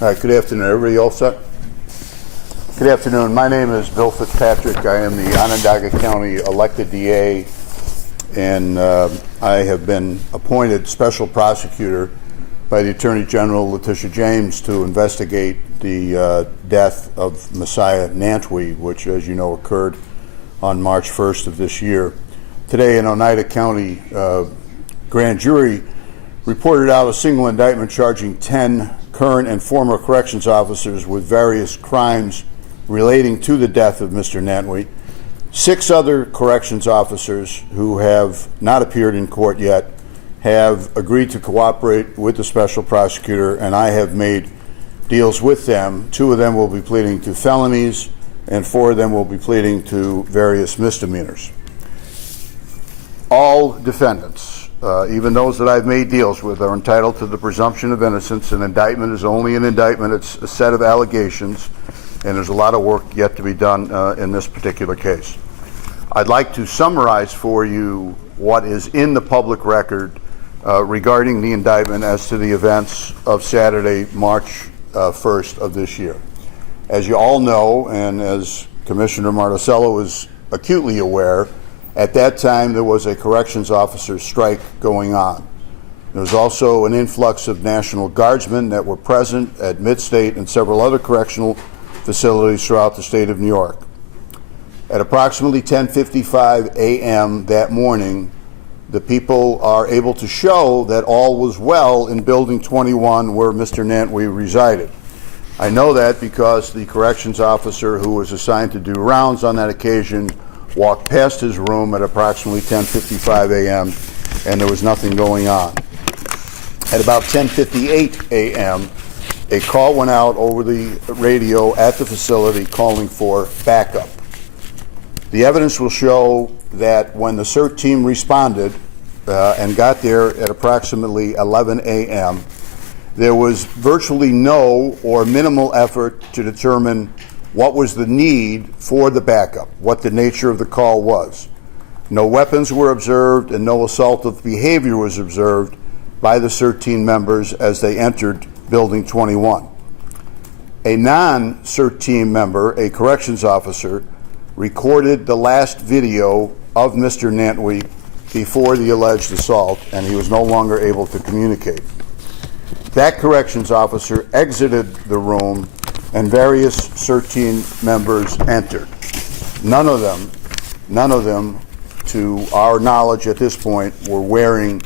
All right, good afternoon. Everybody all set? Good afternoon. My name is Bill Fitzpatrick. I am the Onondaga County elected DA, and I have been appointed special prosecutor by the Attorney General Letitia James to investigate the death of Messiah Nantwi, which, as you know, occurred on March 1st of this year. Today, an Oneida County grand jury reported out a single indictment charging 10 current and former corrections officers with various crimes relating to the death of Mr. Nantwi. 6 other corrections officers who have not appeared in court yet have agreed to cooperate with the special prosecutor, and I have made deals with them. 2 of them will be pleading to felonies, and 4 of them will be pleading to various misdemeanors. All defendants, even those that I've made deals with, are entitled to the presumption of innocence. An indictment is only an indictment. It's a set of allegations, and there's a lot of work yet to be done in this particular case. I'd like to summarize for you what is in the public record regarding the indictment as to the events of Saturday, March 1st of this year. As you all know, and as Commissioner Marticello is acutely aware, at that time there was a corrections officer strike going on. There was also an influx of National Guardsmen that were present at Mid-State and several other correctional facilities throughout the state of New York. At approximately 10:55 a.m. that morning, the people are able to show that all was well in Building 21 where Mr. Nantwi resided. I know that because the corrections officer who was assigned to do rounds on that occasion walked past his room at approximately 10:55 a.m. and there was nothing going on. At about 10:58 a.m., a call went out over the radio at the facility calling for backup. The evidence will show that when the CERT team responded and got there at approximately 11 a.m., there was virtually no or minimal effort to determine what was the need for the backup, what the nature of the call was. No weapons were observed and no assaultive behavior was observed by the CERT team members as they entered Building 21. A non-CERT team member, a corrections officer, recorded the last video of Mr. Nantwi before the alleged assault, and he was no longer able to communicate. That corrections officer exited the room and various CERT team members entered. None of them, to our knowledge at this point, were wearing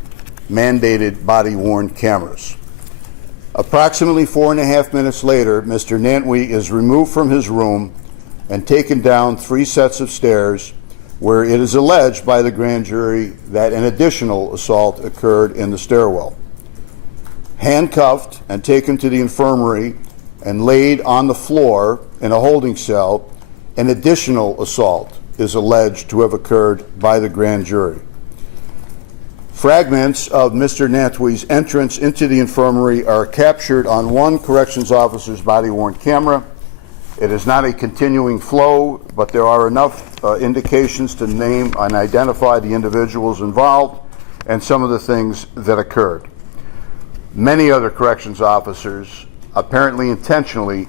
mandated body-worn cameras. Approximately 4.5 minutes later, Mr. Nantwi is removed from his room and taken down 3 sets of stairs where it is alleged by the grand jury that an additional assault occurred in the stairwell. Handcuffed and taken to the infirmary and laid on the floor in a holding cell, an additional assault is alleged to have occurred by the grand jury. Fragments of Mr. Nantwi's entrance into the infirmary are captured on one corrections officer's body-worn camera. It is not a continuing flow, but there are enough indications to name and identify the individuals involved and some of the things that occurred. Many other corrections officers, apparently intentionally,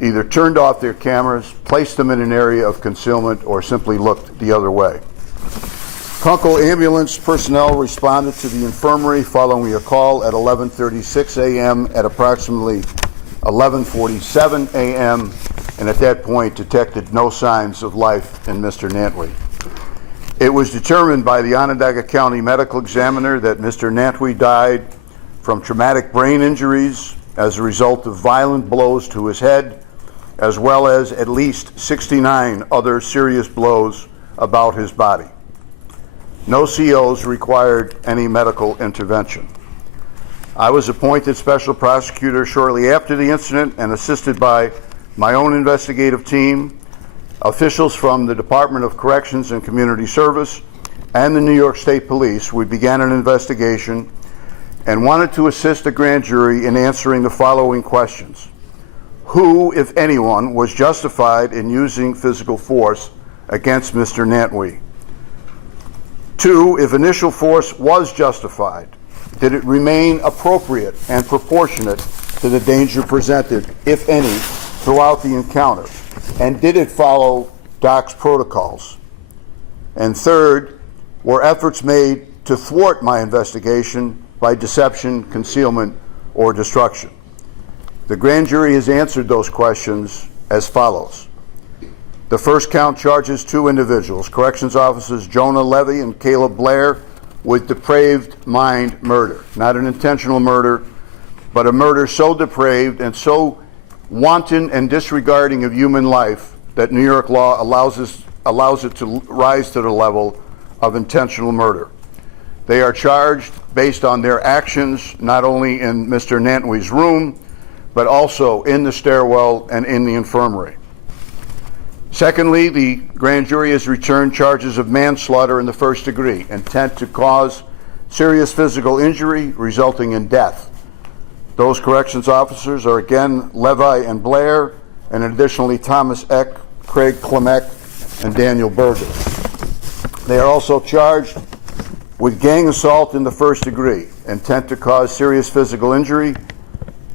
either turned off their cameras, placed them in an area of concealment, or simply looked the other way. Kunkel ambulance personnel responded to the infirmary following a call at 11:36 a.m. At approximately 11:47 a.m., and at that point detected no signs of life in Mr. Nantwi. It was determined by the Onondaga County medical examiner that Mr. Nantwi died from traumatic brain injuries as a result of violent blows to his head, as well as at least 69 other serious blows about his body. No COs required any medical intervention. I was appointed special prosecutor shortly after the incident and assisted by my own investigative team, officials from the Department of Corrections and Community Service, and the New York State Police. We began an investigation and wanted to assist the grand jury in answering the following questions. Who, if anyone, was justified in using physical force against Mr. Nantwi? 2, if initial force was justified, did it remain appropriate and proportionate to the danger presented, if any, throughout the encounter? And did it follow Doc's protocols? And third, were efforts made to thwart my investigation by deception, concealment, or destruction? The grand jury has answered those questions as follows. The first count charges two individuals, corrections officers Jonah Levy and Caleb Blair, with depraved mind murder. Not an intentional murder, but a murder so depraved and so wanton and disregarding of human life that New York law allows it to rise to the level of intentional murder. They are charged based on their actions, not only in Mr. Nantwi's room, but also in the stairwell and in the infirmary. Secondly, the grand jury has returned charges of manslaughter in the first degree, intent to cause serious physical injury resulting in death. Those corrections officers are again Levi and Blair, and additionally Thomas Eck, Craig Klimek, and Daniel Berger. They are also charged with gang assault in the first degree, intent to cause serious physical injury,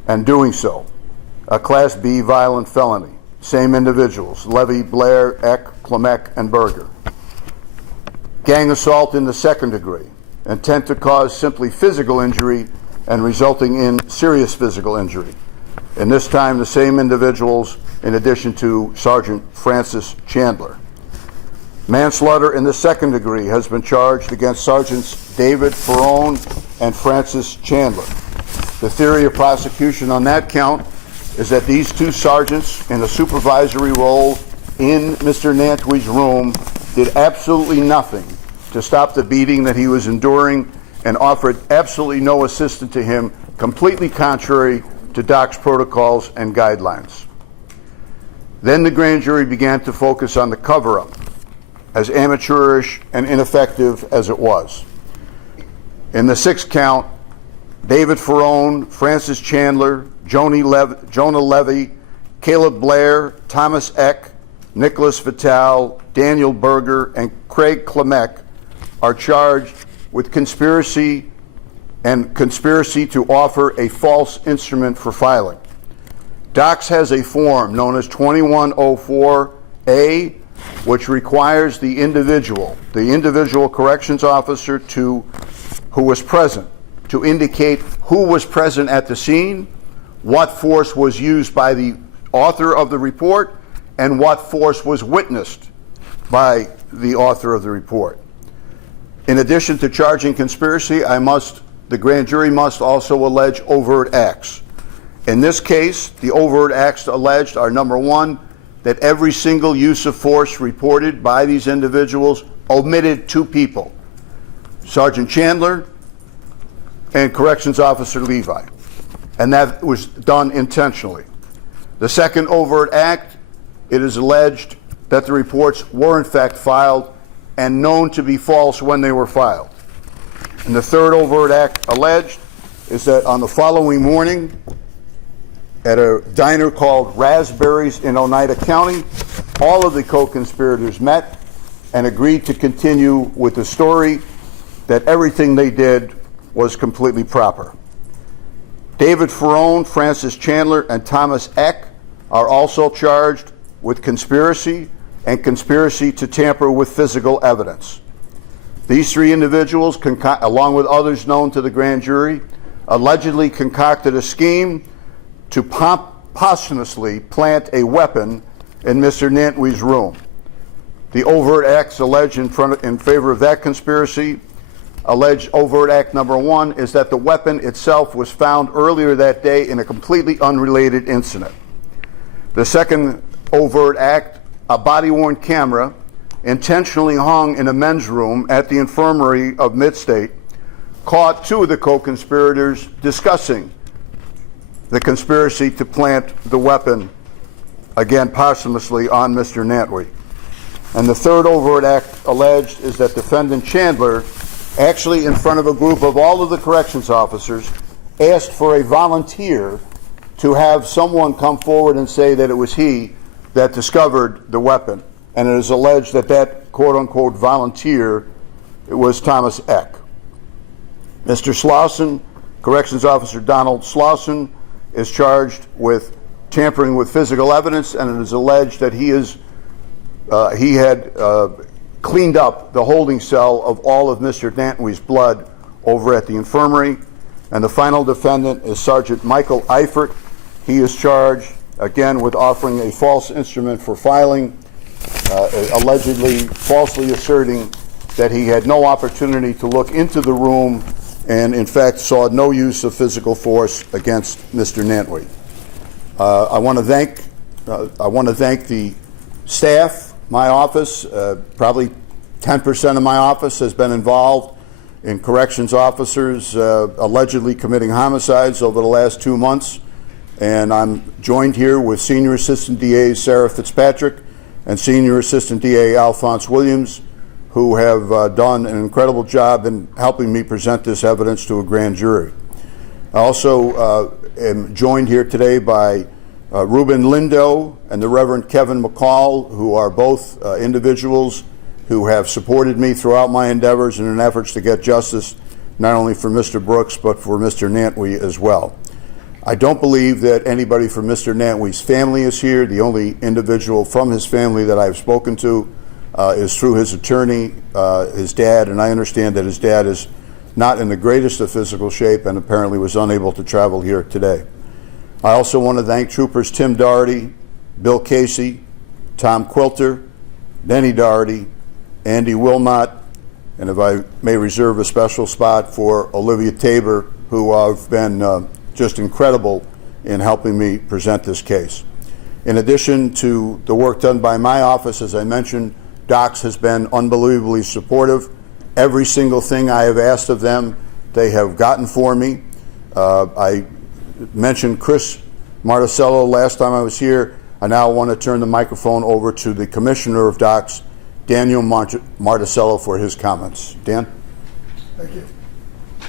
and doing so, a Class B violent felony. Same individuals, Levy, Blair, Eck, Klimek, and Berger. Gang assault in the second degree, intent to cause simply physical injury and resulting in serious physical injury. And this time the same individuals in addition to Sergeant Francis Chandler. Manslaughter in the second degree has been charged against Sergeants David Ferrone and Francis Chandler. The theory of prosecution on that count is that these two sergeants in a supervisory role in Mr. Nantwi's room did absolutely nothing to stop the beating that he was enduring and offered absolutely no assistance to him, completely contrary to Doc's protocols and guidelines. Then the grand jury began to focus on the cover-up, as amateurish and ineffective as it was. In the sixth count, David Ferrone, Francis Chandler, Jonah Levy, Caleb Blair, Thomas Eck, Nicholas Vitale, Daniel Berger, and Craig Klimek are charged with conspiracy to offer a false instrument for filing. Docs has a form known as 2104A, which requires the individual corrections officer who was present, to indicate who was present at the scene, what force was used by the author of the report, and what force was witnessed by the author of the report. In addition to charging conspiracy, the grand jury must also allege overt acts. In this case, the overt acts alleged are, number one, that every single use of force reported by these individuals omitted two people, Sergeant Chandler and Corrections Officer Levi, and that was done intentionally. The second overt act, it is alleged that the reports were in fact filed and known to be false when they were filed. And the third overt act alleged is that on the following morning, at a diner called Raspberries in Oneida County, all of the co-conspirators met and agreed to continue with the story that everything they did was completely proper. David Ferrone, Francis Chandler, and Thomas Eck are also charged with conspiracy and conspiracy to tamper with physical evidence. These three individuals, along with others known to the grand jury, allegedly concocted a scheme to posthumously plant a weapon in Mr. Nantwi's room. The overt acts alleged in favor of that conspiracy, alleged overt act number one, is that the weapon itself was found earlier that day in a completely unrelated incident. The second overt act, a body-worn camera intentionally hung in a men's room at the infirmary of Mid-State, caught two of the co-conspirators discussing the conspiracy to plant the weapon, again posthumously, on Mr. Nantwi. And the third overt act alleged is that defendant Chandler, actually in front of a group of all of the corrections officers, asked for a volunteer to have someone come forward and say that it was he that discovered the weapon. And it is alleged that that quote-unquote volunteer was Thomas Eck. Mr. Slauson, Corrections Officer Donald Slauson, is charged with tampering with physical evidence, and it is alleged that he had cleaned up the holding cell of all of Mr. Nantwi's blood over at the infirmary. And the final defendant is Sergeant Michael Eifert. He is charged, again, with offering a false instrument for filing, allegedly falsely asserting that he had no opportunity to look into the room and, in fact, saw no use of physical force against Mr. Nantwi. I want to thank the staff, my office. Probably 10% of my office has been involved in corrections officers allegedly committing homicides over the last 2 months. And I'm joined here with Senior Assistant DA Sarah Fitzpatrick and Senior Assistant DA Alphonse Williams, who have done an incredible job in helping me present this evidence to a grand jury. I also am joined here today by Ruben Lindo and the Reverend Kevin McCall, who are both individuals who have supported me throughout my endeavors in an effort to get justice, not only for Mr. Brooks, but for Mr. Nantwi as well. I don't believe that anybody from Mr. Nantwi's family is here. The only individual from his family that I've spoken to is through his attorney, his dad, and I understand that his dad is not in the greatest of physical shape and apparently was unable to travel here today. I also want to thank Troopers Tim Doherty, Bill Casey, Tom Quilter, Denny Doherty, Andy Wilmot, and if I may reserve a special spot for Olivia Tabor, who have been just incredible in helping me present this case. In addition to the work done by my office, as I mentioned, DOCS has been unbelievably supportive. Every single thing I have asked of them, they have gotten for me. I mentioned Chris Marticello last time I was here. I now want to turn the microphone over to the Commissioner of DOCS, Daniel Marticello, for his comments. Dan? Thank you.